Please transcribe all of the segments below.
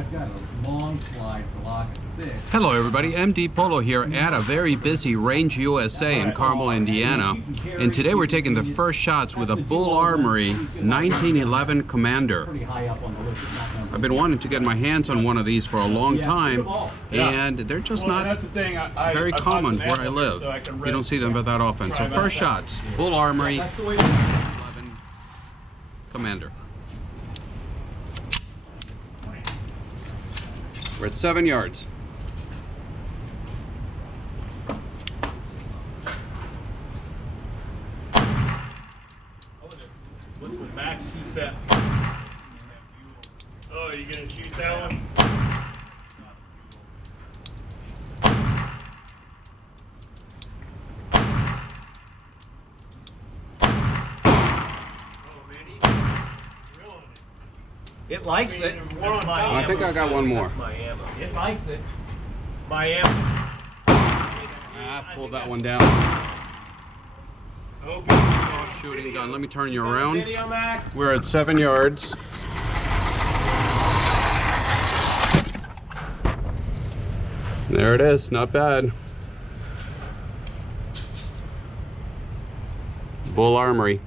I've got a long slide Glock 6. Hello everybody, MDpolo here at a very busy Range USA in Carmel, Indiana. And today we're taking the first shots with a Bul Armory 1911 Commander. I've been wanting to get my hands on one of these for a long time, and they're just not very common where I live. You don't see them that often. So first shots, Bul Armory 1911 Commander. We're at 7 yards. What's the max shoot set? Oh, you gonna shoot that one? It likes it. I think I got one more. It likes it. My ammo. Ah, pulled that one down. Soft shooting gun. Let me turn you around. We're at 7 yards. There it is. Not bad. Bul Armory.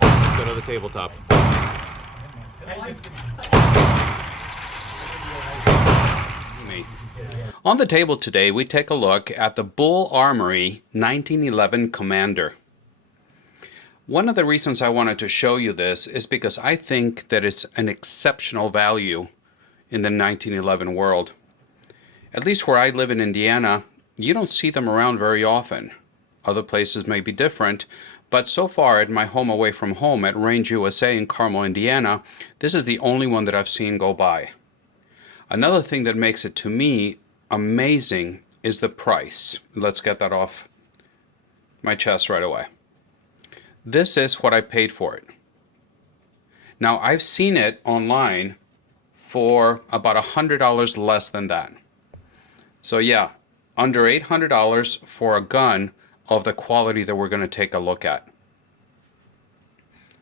Let's go to the tabletop. On the table today, we take a look at the Bul Armory 1911 Commander. One of the reasons I wanted to show you this is because I think that it's an exceptional value in the 1911 world. At least where I live in Indiana, you don't see them around very often. Other places may be different, but so far at my home away from home at Range USA in Carmel, Indiana, this is the only one that I've seen go by. Another thing that makes it, to me, amazing is the price. Let's get that off my chest right away. This is what I paid for it. Now, I've seen it online for about $100 less than that. So yeah, under $800 for a gun of the quality that we're going to take a look at.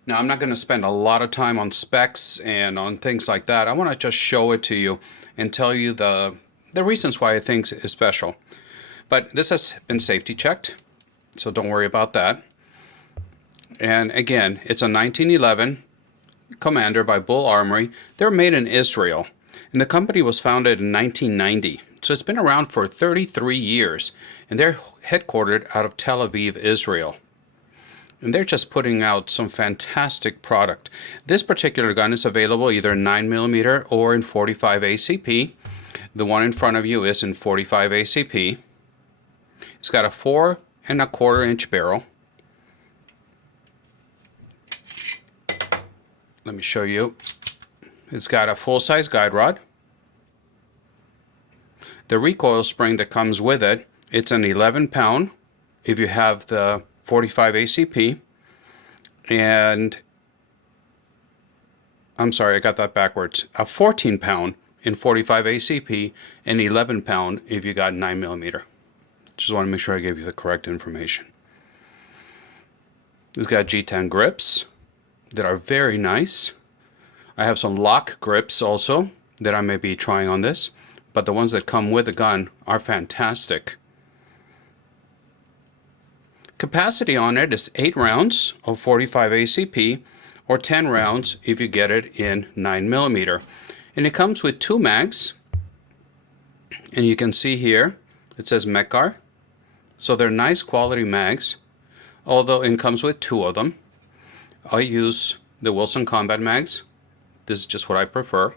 Now, I'm not going to spend a lot of time on specs and on things like that. I want to just show it to you and tell you the reasons why I think it's special. But this has been safety checked, so don't worry about that. And again, it's a 1911 Commander by Bul Armory. They're made in Israel, and the company was founded in 1990. So it's been around for 33 years, and they're headquartered out of Tel Aviv, Israel. And they're just putting out some fantastic product. This particular gun is available either in 9mm or in 45 ACP. The one in front of you is in 45 ACP. It's got a 4 1/4 inch barrel. Let me show you. It's got a full-size guide rod. The recoil spring that comes with it, it's an 11-pound if you have the 45 ACP, and I'm sorry, I got that backwards. A 14-pound in 45 ACP and 11-pound if you got 9mm. Just want to make sure I gave you the correct information. It's got G10 grips that are very nice. I have some lock grips also that I may be trying on this, but the ones that come with the gun are fantastic. Capacity on it is 8 rounds of 45 ACP or 10 rounds if you get it in 9mm. And it comes with 2 mags. And you can see here it says Mekar. So they're nice quality mags, although it comes with 2 of them. I use the Wilson Combat mags. This is just what I prefer.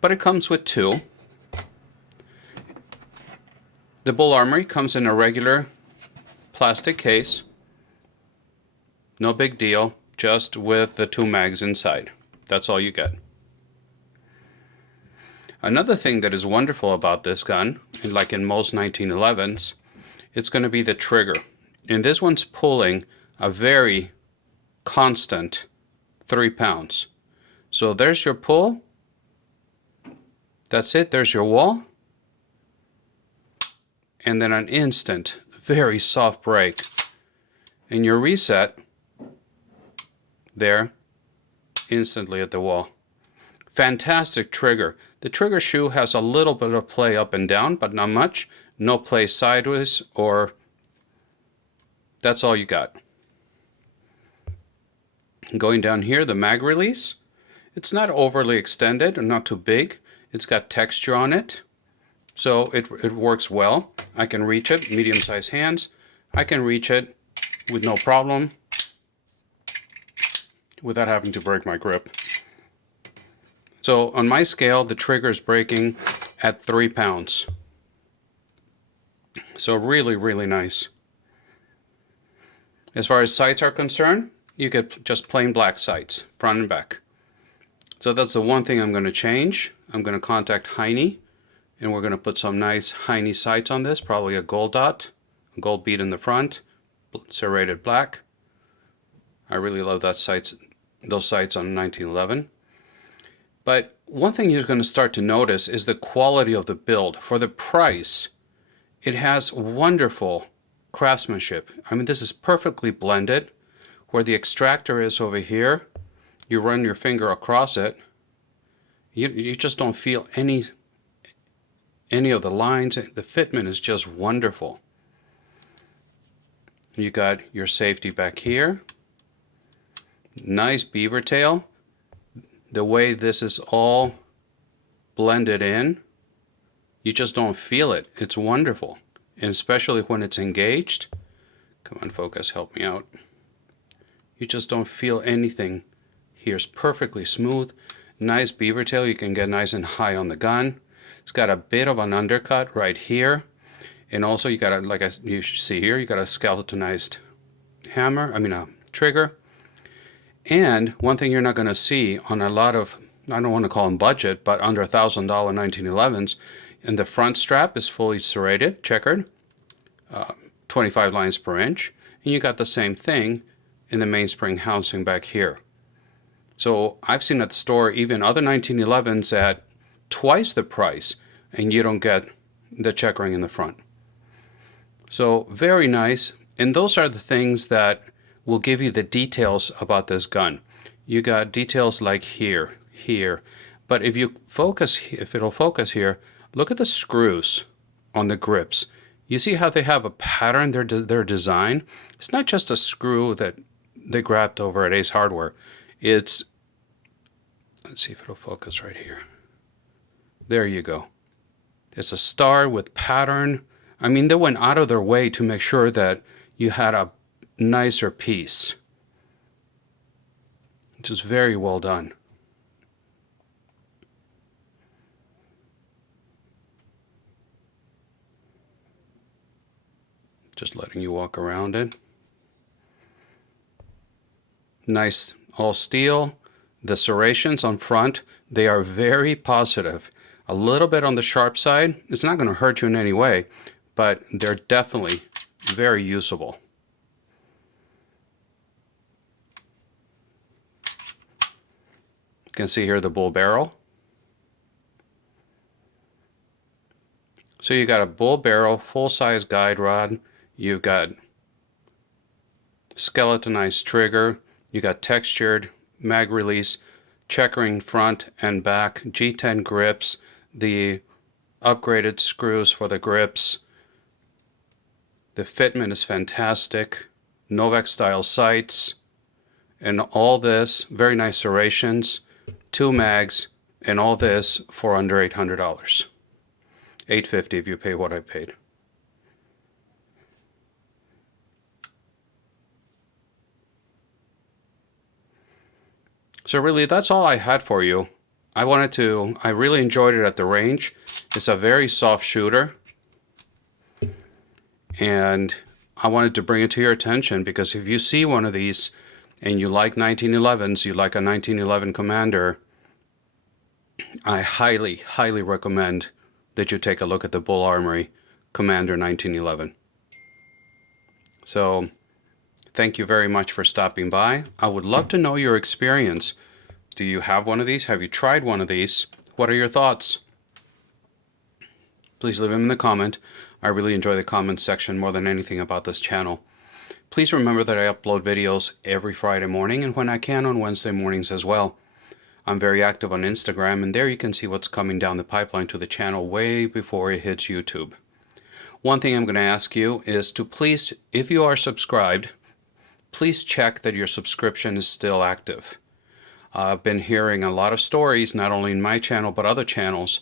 But it comes with 2. The Bul Armory comes in a regular plastic case. No big deal, just with the 2 mags inside. That's all you get. Another thing that is wonderful about this gun, like in most 1911s, it's going to be the trigger. And this one's pulling a very constant 3 pounds. So there's your pull. That's it, there's your wall. And then an instant, very soft break. And your reset there instantly at the wall. Fantastic trigger. The trigger shoe has a little bit of play up and down, but not much. No play sideways, or that's all you got. Going down here, the mag release. It's not overly extended and not too big. It's got texture on it, so it works well. I can reach it, medium-sized hands. I can reach it with no problem without having to break my grip. So on my scale, the trigger is breaking at 3 pounds. So really, really nice. As far as sights are concerned, you get just plain black sights, front and back. So that's the one thing I'm going to change. I'm going to contact Heine, and we're going to put some nice Heine sights on this, probably a gold dot, a gold bead in the front, serrated black. I really love those sights on 1911. But one thing you're going to start to notice is the quality of the build. For the price, it has wonderful craftsmanship. I mean, this is perfectly blended. Where the extractor is over here, you run your finger across it, you just don't feel any of the lines. The fitment is just wonderful. You got your safety back here. Nice beaver tail. The way this is all blended in, you just don't feel it. It's wonderful. And especially when it's engaged. Come on, focus, help me out. You just don't feel anything. Here's perfectly smooth. Nice beaver tail. You can get nice and high on the gun. It's got a bit of an undercut right here. And also you got a, like you see here, you got a skeletonized trigger. And one thing you're not going to see on a lot of, I don't want to call them budget, but under $1,000 1911s, and the front strap is fully serrated, checkered, 25 lines per inch. And you got the same thing in the mainspring housing back here. So I've seen at the store even other 1911s at twice the price, and you don't get the checkering in the front. So very nice. And those are the things that will give you the details about this gun. You got details like here, here. But if you focus, if it'll focus here, look at the screws on the grips. You see how they have a pattern, their design? It's not just a screw that they grabbed over at Ace Hardware. It's, let's see if it'll focus right here. There you go. It's a star with pattern. I mean, they went out of their way to make sure that you had a nicer piece, which is very well done. Just letting you walk around it. Nice all steel. The serrations on front, they are very positive. A little bit on the sharp side. It's not going to hurt you in any way, but they're definitely very usable. You can see here the bull barrel. So you got a bull barrel, full-size guide rod. You've got skeletonized trigger. You got textured mag release, checkering front and back, G10 grips, the upgraded screws for the grips. The fitment is fantastic. Novak style sights, and all this, very nice serrations, 2 mags, and all this for under $800. $850 if you pay what I paid. So really, that's all I had for you. I really enjoyed it at the range. It's a very soft shooter. And I wanted to bring it to your attention because if you see one of these and you like 1911s, you like a 1911 Commander, I highly, highly recommend that you take a look at the Bul Armory Commander 1911. So thank you very much for stopping by. I would love to know your experience. Do you have one of these? Have you tried one of these? What are your thoughts? Please leave them in the comment. I really enjoy the comment section more than anything about this channel. Please remember that I upload videos every Friday morning and when I can on Wednesday mornings as well. I'm very active on Instagram, and there you can see what's coming down the pipeline to the channel way before it hits YouTube. One thing I'm going to ask you is to please, if you are subscribed, please check that your subscription is still active. I've been hearing a lot of stories, not only in my channel but other channels,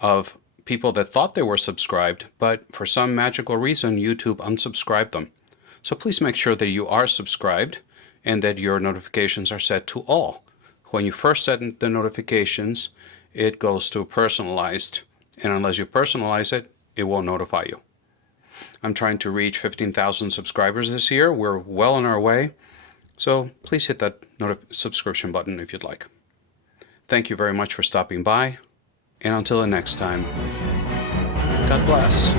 of people that thought they were subscribed, but for some magical reason YouTube unsubscribed them. So please make sure that you are subscribed and that your notifications are set to all. When you first set the notifications, it goes to personalized, and unless you personalize it, it won't notify you. I'm trying to reach 15,000 subscribers this year. We're well on our way. So please hit that subscription button if you'd like. Thank you very much for stopping by. And until the next time, God bless.